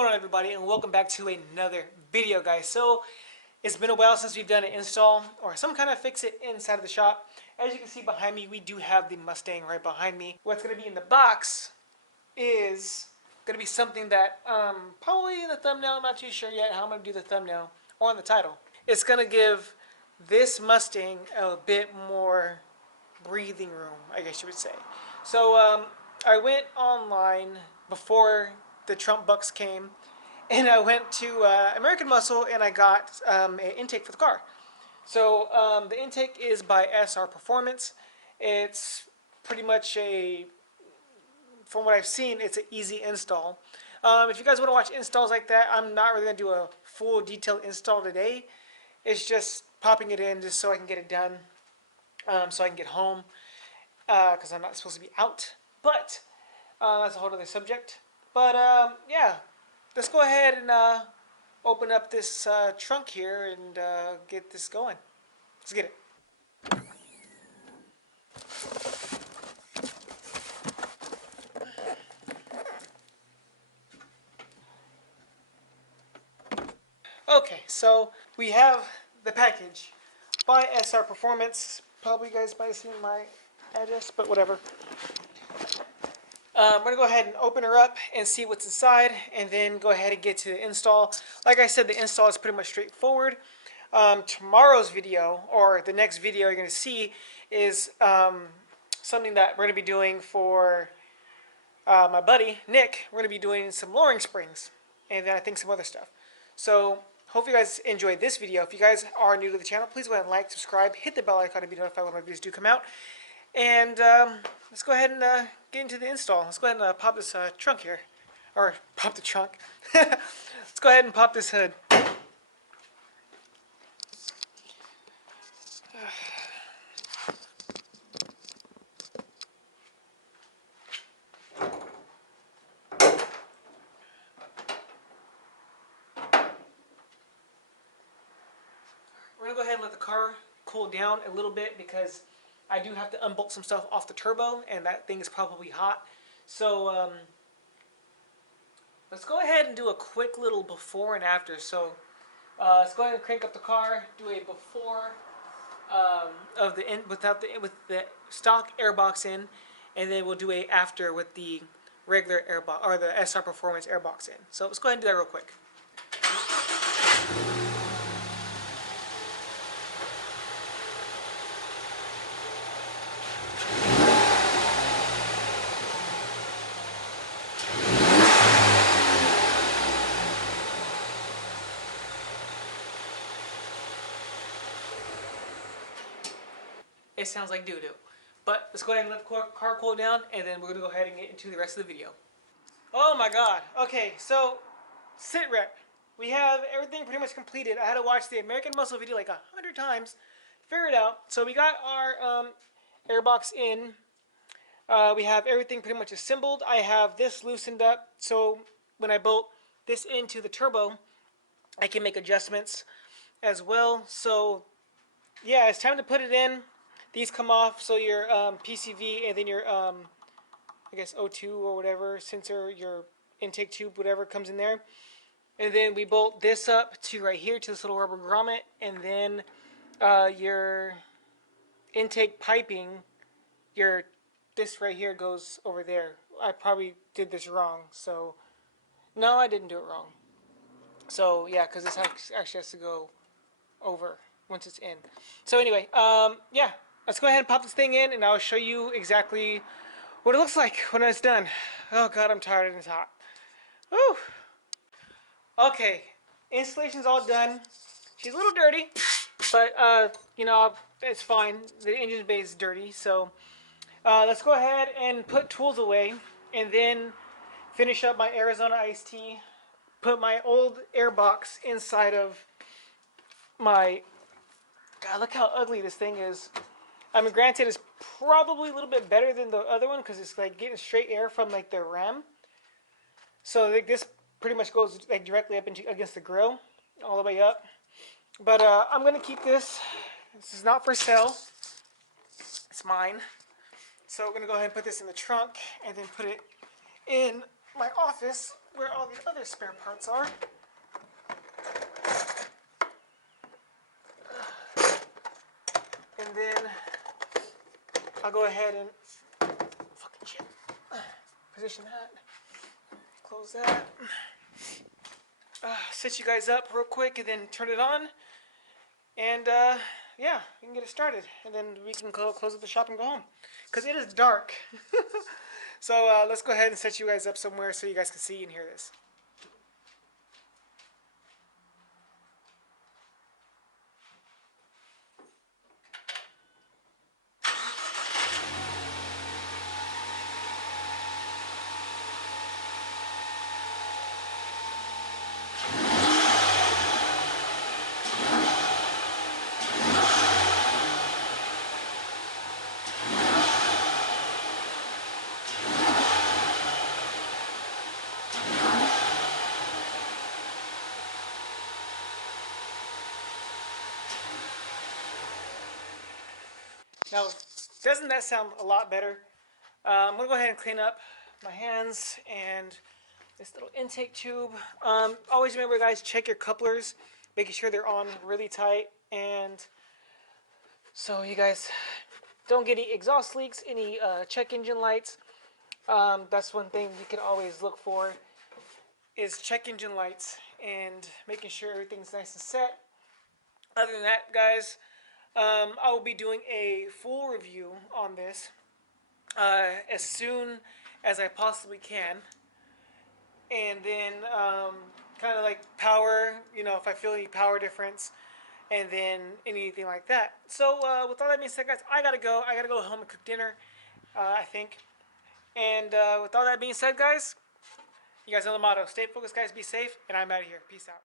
going on, everybody, and welcome back to another video, guys. So it's been a while since we've done an install or some kind of fix-it inside of the shop. As you can see behind me, we do have the Mustang right behind me. What's going to be in the box is going to be something that probably in the thumbnail, I'm not too sure yet how I'm going to do the thumbnail or in the title. It's going to give this Mustang a bit more breathing room, I guess you would say. So I went online before the Trump bucks came, and I went to American Muscle and I got an intake for the car. So the intake is by SR Performance. It's pretty much from what I've seen, it's an easy install. If you guys want to watch installs like that, I'm not really going to do a full detailed install today. It's just popping it in just so I can get it done, so I can get home, because I'm not supposed to be out. But that's a whole other subject. But yeah, let's go ahead and open up this trunk here and get this going. Let's get it. Okay, so we have the package by SR Performance. Probably you guys might have seen my address, but whatever. I'm going to go ahead and open her up and see what's inside, and then go ahead and get to the install. Like I said, the install is pretty much straightforward. Tomorrow's video, or the next video you're going to see, is something that we're going to be doing for my buddy, Nick. We're going to be doing some lowering springs, and then I think some other stuff. So, hope you guys enjoyed this video. If you guys are new to the channel, please go ahead and like, subscribe, hit the bell icon to be notified when my videos do come out. And let's go ahead and get into the install. Let's go ahead and pop this trunk here. Or pop the trunk. Let's go ahead and pop this hood. We're going to go ahead and let the car cool down a little bit because I do have to unbolt some stuff off the turbo, and that thing is probably hot. So let's go ahead and do a quick little before and after. So let's go ahead and crank up the car, do a before of the with the stock airbox in, and then we'll do a after with the regular airbox or the SR Performance airbox in. So let's go ahead and do that real quick. It sounds like doo-doo. But let's go ahead and let the car cool down, and then we're going to go ahead and get into the rest of the video. Oh my god. Okay, so sit rep. We have everything pretty much completed. I had to watch the American Muscle video like 100 times to figure it out. So we got our airbox in. We have everything pretty much assembled. I have this loosened up, so when I bolt this into the turbo, I can make adjustments as well. So yeah, it's time to put it in. These come off, so your PCV and then your, I guess O2 or whatever, sensor, your intake tube, whatever comes in there. And then we bolt this up to right here to this little rubber grommet, and then your intake piping, this right here goes over there. I probably did this wrong, so no, I didn't do it wrong. So yeah, because this actually has to go over once it's in. So anyway, yeah. Let's go ahead and pop this thing in, and I'll show you exactly what it looks like when it's done. Oh god, I'm tired and it's hot. Woo! Okay, installation's all done. She's a little dirty, but you know, it's fine. The engine bay is dirty, so let's go ahead and put tools away, and then finish up my Arizona iced tea. Put my old airbox inside of my. God, look how ugly this thing is. I mean, granted, it's probably a little bit better than the other one because it's like getting straight air from like the ram. So like, this pretty much goes like directly up against the grill, all the way up. But I'm gonna keep this. This is not for sale. It's mine. So we're gonna go ahead and put this in the trunk and then put it in my office where all the other spare parts are. And then I'll go ahead and fucking shit. Position that. Close that. Set you guys up real quick and then turn it on. And yeah, we can get it started. And then we can close up the shop and go home. Because it is dark. So let's go ahead and set you guys up somewhere so you guys can see and hear this. Now, doesn't that sound a lot better? I'm going to go ahead and clean up my hands and this little intake tube. Always remember, guys, check your couplers, making sure they're on really tight, and so you guys don't get any exhaust leaks, any check engine lights. That's one thing you can always look for is check engine lights and making sure everything's nice and set. Other than that, guys, I will be doing a full review on this as soon as I possibly can. And then kind of like power, you know, if I feel any power difference, and then anything like that. So with all that being said, guys, I gotta go. I gotta go home and cook dinner, I think. And with all that being said, guys, you guys know the motto. Stay focused, guys. Be safe. And I'm out of here. Peace out.